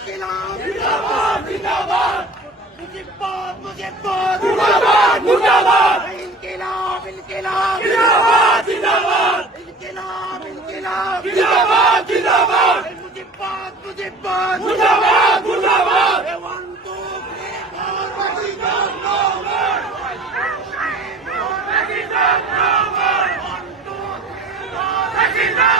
ইনকিলাব জিন্দাবাদ জিন্দাবাদ মুজিববাদ মুজিববাদ জিন্দাবাদ মুজিববাদ ইনকিলাব ইনকিলাব জিন্দাবাদ জিন্দাবাদ ইনকিলাব ইনকিলাব জিন্দাবাদ জিন্দাবাদ মুজিববাদ মুজিববাদ জিন্দাবাদ মুজিববাদ one two three four Pakistan জিন্দাবাদ পাকিস্তান জিন্দাবাদ one two three four Pakistan